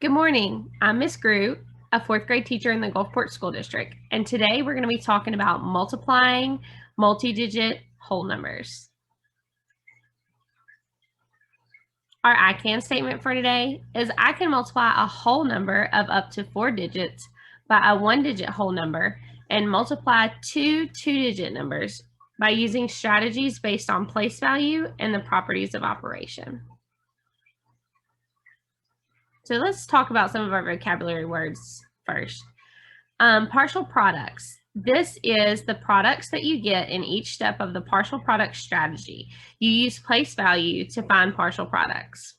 Good morning. I'm Miss Groot, a fourth grade teacher in the Gulfport School District, and today we're going to be talking about multiplying multi-digit whole numbers. Our I can statement for today is I can multiply a whole number of up to 4 digits by a one-digit whole number and multiply two two-digit numbers by using strategies based on place value and the properties of operation. So let's talk about some of our vocabulary words first. Partial products. This is the products that you get in each step of the partial product strategy. You use place value to find partial products.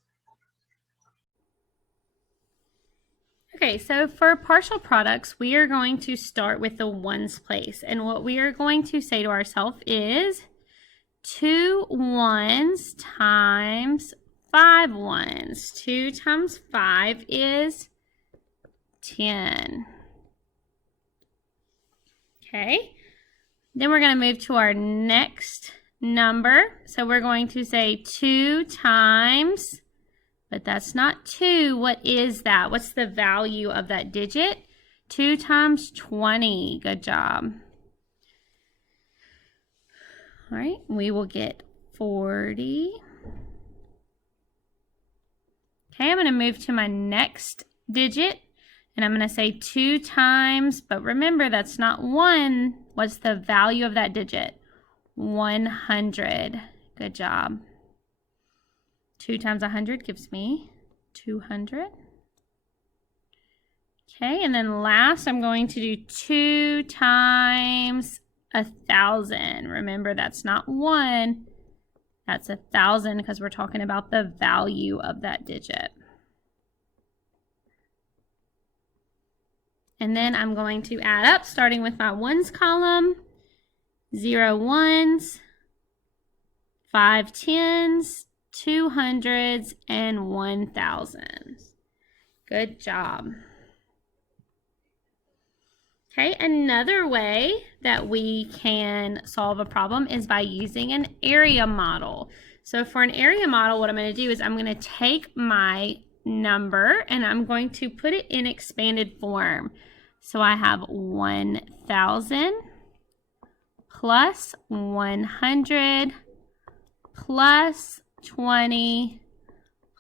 Okay, so for partial products, we are going to start with the ones place. And what we are going to say to ourselves is 2 ones times 5 ones. 2 times 5 is 10. Okay, then we're going to move to our next number. So we're going to say 2 times, but that's not 2. What is that? What's the value of that digit? 2 times 20. Good job. All right, we will get 40. Okay, I'm going to move to my next digit, and I'm going to say 2 times, but remember that's not 1. What's the value of that digit? 100. Good job. 2 times 100 gives me 200. Okay, and then last I'm going to do 2 times 1,000. Remember that's not 1. That's 1,000 because we're talking about the value of that digit. And then I'm going to add up, starting with my ones column, 0 ones, 5 tens, 2 hundreds, and 1,000s. Good job. Okay, another way that we can solve a problem is by using an area model. So for an area model, what I'm going to do is I'm going to take my number and I'm going to put it in expanded form. So I have 1,000 plus 100 plus 20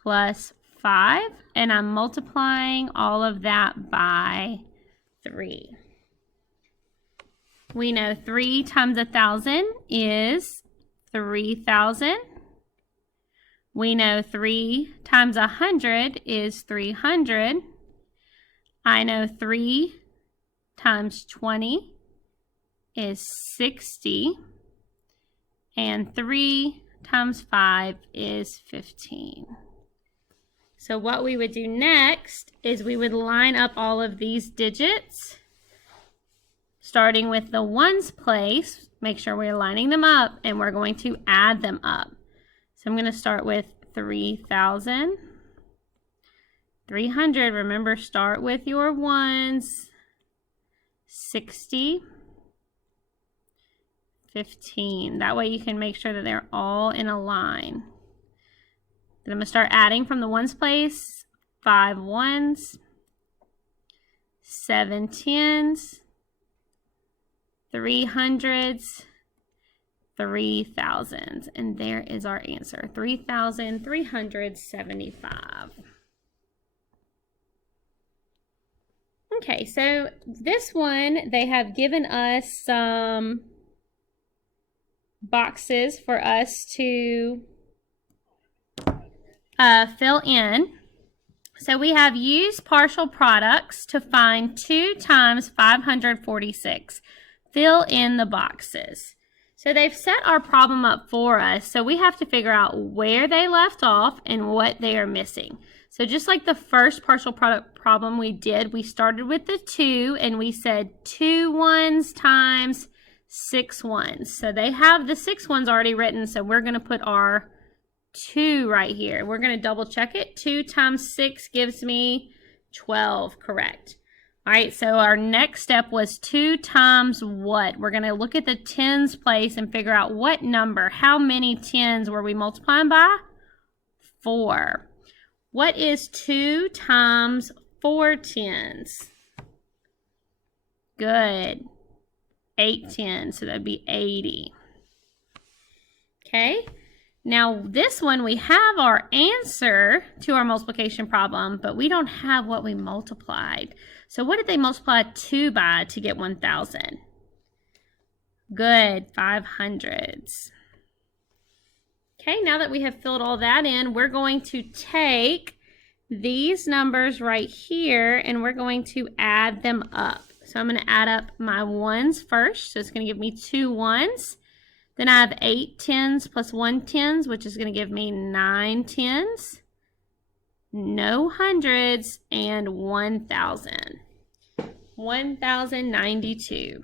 plus 5, and I'm multiplying all of that by 3. We know 3 times 1,000 is 3,000. We know 3 times 100 is 300. I know 3 times 20 is 60. And 3 times 5 is 15. So what we would do next is we would line up all of these digits, starting with the ones place. Make sure we're lining them up, and we're going to add them up. So I'm going to start with 3,000. 300, remember, start with your ones. 60. 15. That way you can make sure that they're all in a line. Then I'm going to start adding from the ones place. 5 ones, 7 tens, 3 hundreds, 3,000s, and there is our answer, 3,375. Okay, so this one, they have given us some boxes for us to fill in. So we have used partial products to find 2 times 546. Fill in the boxes. So they've set our problem up for us, so we have to figure out where they left off and what they are missing. So just like the first partial product problem we did, we started with the 2 and we said 2 ones times 6 ones. So they have the 6 ones already written, so we're going to put our 2 right here. We're going to double check it. 2 times 6 gives me 12, correct. All right, so our next step was 2 times what? We're going to look at the tens place and figure out what number, how many tens were we multiplying by? 4. What is 2 times 4 tens? Good. 8 tens, so that'd be 80. Okay, now this one we have our answer to our multiplication problem, but we don't have what we multiplied. So what did they multiply 2 by to get 1,000? Good, 500s. Okay, now that we have filled all that in, we're going to take these numbers right here and we're going to add them up. So I'm going to add up my ones first. So it's going to give me 2 ones. Then I have 8 tens plus 1 tens, which is going to give me 9 tens, no hundreds, and 1,000. 1,092.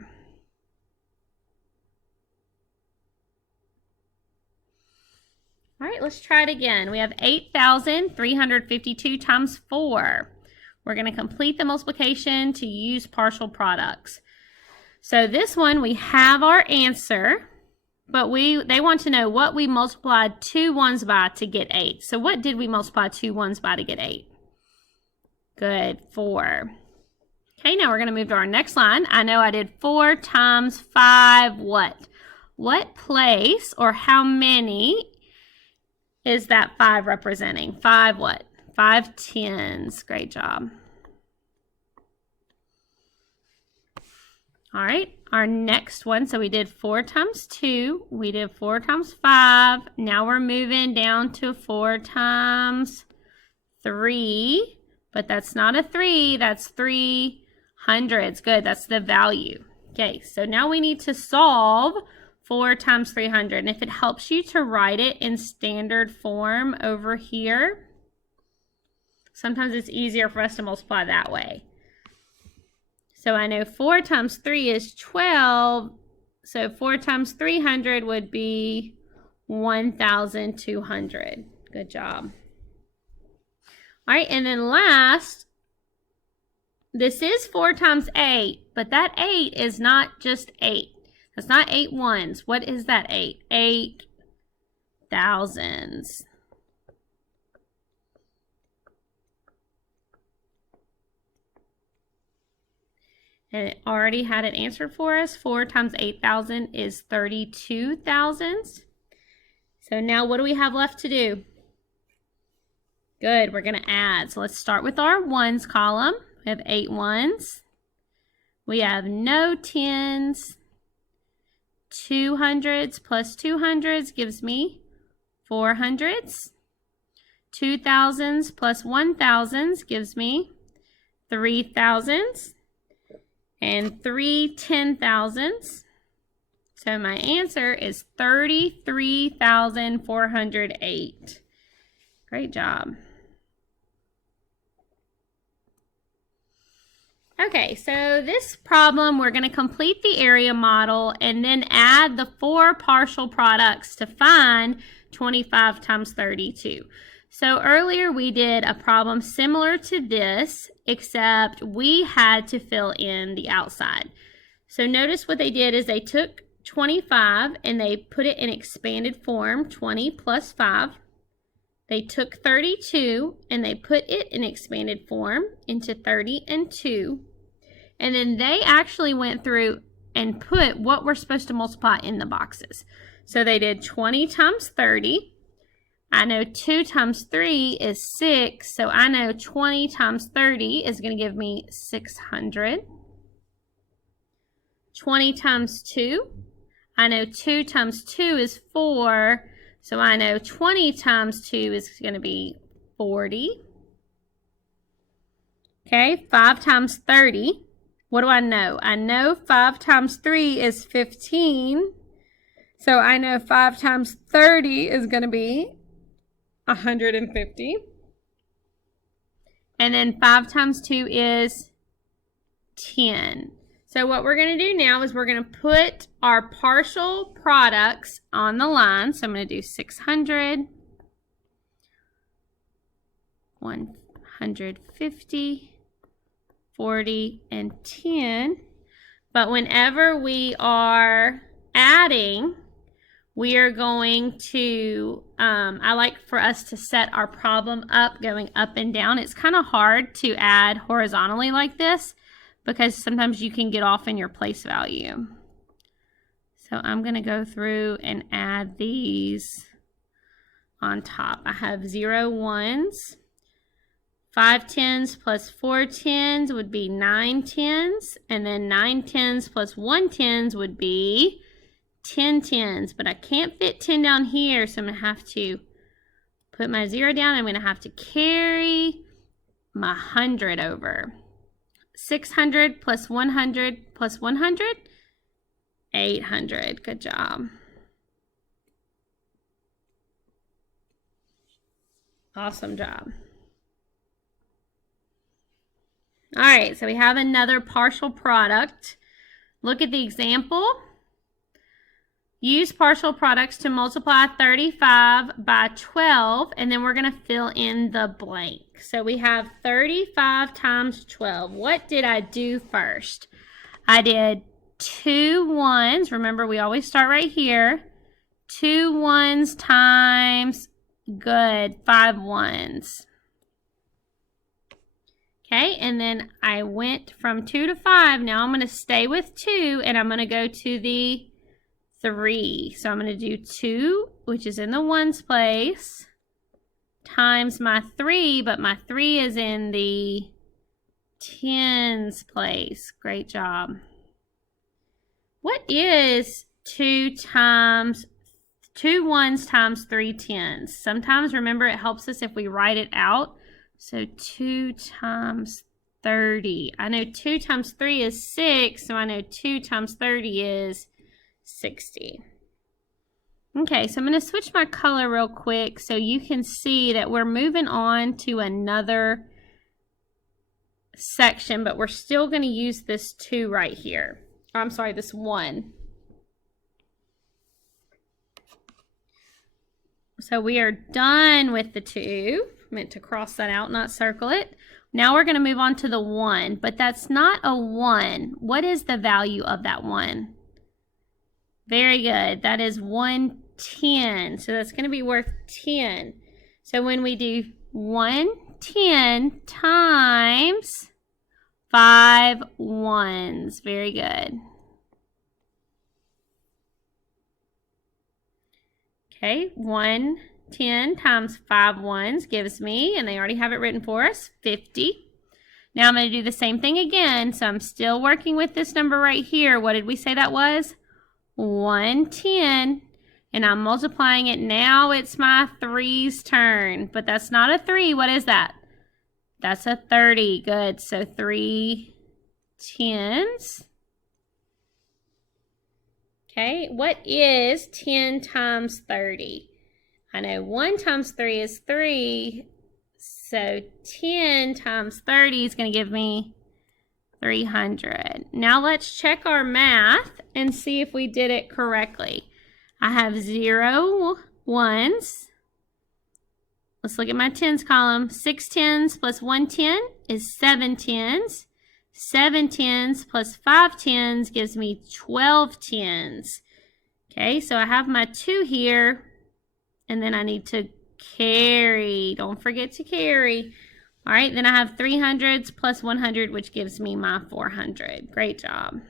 All right, let's try it again. We have 8,352 times 4. We're going to complete the multiplication to use partial products. So this one, we have our answer, but they want to know what we multiplied 2 ones by to get 8. So what did we multiply 2 ones by to get 8? Good, 4. Okay, now we're going to move to our next line. I know I did 4 times 5 what? What place or how many is that 5 representing? 5 what? 5 tens. Great job. All right, our next one, so we did 4 times 2, we did 4 times 5. Now we're moving down to 4 times 3, but that's not a 3, that's 3 hundreds. Good, that's the value. Okay, so now we need to solve 4 times 300. And if it helps you to write it in standard form over here, sometimes it's easier for us to multiply that way. So I know 4 times 3 is 12. So 4 times 300 would be 1,200. Good job. All right, and then last, this is 4 times 8, but that 8 is not just 8. That's not 8 ones. What is that 8? 8 thousands. And it already had it answered for us. 4 times 8,000 is 32 thousands. So now what do we have left to do? Good, we're going to add. So let's start with our ones column. We have 8 ones. We have no tens. 200s plus 200s gives me 400s. 2,000s plus 1,000s gives me 3,000s. And 3 10,000s. So my answer is 33,408. Great job. Okay, so this problem, we're going to complete the area model and then add the 4 partial products to find 25 times 32. So earlier we did a problem similar to this, except we had to fill in the outside. So notice what they did is they took 25 and they put it in expanded form, 20 plus 5. They took 32 and they put it in expanded form into 30 and 2. And then they actually went through and put what we're supposed to multiply in the boxes. So they did 20 times 30. I know 2 times 3 is 6, so I know 20 times 30 is going to give me 600. 20 times 2, I know 2 times 2 is 4, so I know 20 times 2 is going to be 40. Okay, 5 times 30. What do I know? I know 5 times 3 is 15, so I know 5 times 30 is going to be 150. And then 5 times 2 is 10. So what we're going to do now is we're going to put our partial products on the line. So I'm going to do 600, 150, 40, and 10. But whenever we are adding, we are going to, I like for us to set our problem up going up and down. It's kind of hard to add horizontally like this because sometimes you can get off in your place value. So I'm going to go through and add these on top. I have 0 ones. 5 tens plus 4 tens would be 9 tens. And then 9 tens plus 1 tens would be 10 tens. But I can't fit 10 down here, so I'm going to have to put my 0 down. I'm going to have to carry my 100 over. 600 plus 100 plus 100, 800. Good job. Awesome job. All right, so we have another partial product. Look at the example. Use partial products to multiply 35 by 12, and then we're going to fill in the blank. So we have 35 times 12. What did I do first? I did 2 ones. Remember, we always start right here. 2 ones times, good, 5 ones. Okay, and then I went from 2 to 5. Now I'm going to stay with 2, and I'm going to go to the 3. So I'm going to do 2, which is in the ones place, times my 3, but my 3 is in the tens place. Great job. What is 2 ones times 3 tens? Sometimes, remember, it helps us if we write it out. So 2 times 30. I know 2 times 3 is 6, so I know 2 times 30 is 60. Okay, so I'm going to switch my color real quick so you can see that we're moving on to another section, but we're still going to use this 2 right here. I'm sorry, this 1. So we are done with the 2. Meant to cross that out, not circle it. Now we're going to move on to the 1, but that's not a 1. What is the value of that 1? Very good. That is 110. So that's going to be worth 10. So when we do 110 times 5 ones. Very good. Okay, 110 times 5 ones gives me, and they already have it written for us, 50. Now I'm going to do the same thing again. So I'm still working with this number right here. What did we say that was? 110. And I'm multiplying it. Now it's my 3's turn. But that's not a 3. What is that? That's a 30. Good. So 3 tens. Okay, what is 10 times 30? I know 1 times 3 is 3, so 10 times 30 is going to give me 300. Now let's check our math and see if we did it correctly. I have 0 ones. Let's look at my tens column. 6 tens plus 1 10 is 7 tens. 7 tens plus 5 tens gives me 12 tens. Okay, so I have my 2 here, and then I need to carry. Don't forget to carry. All right, then I have 300s plus 100, which gives me my 400. Great job.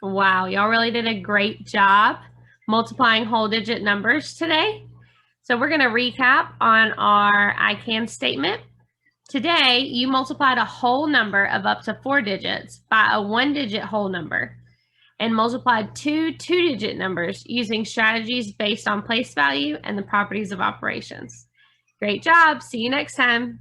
Wow, y'all really did a great job multiplying whole digit numbers today. So we're going to recap on our I can statement. Today, you multiplied a whole number of up to 4 digits by a 1-digit whole number and multiplied 2 2-digit numbers using strategies based on place value and the properties of operations. Great job. See you next time.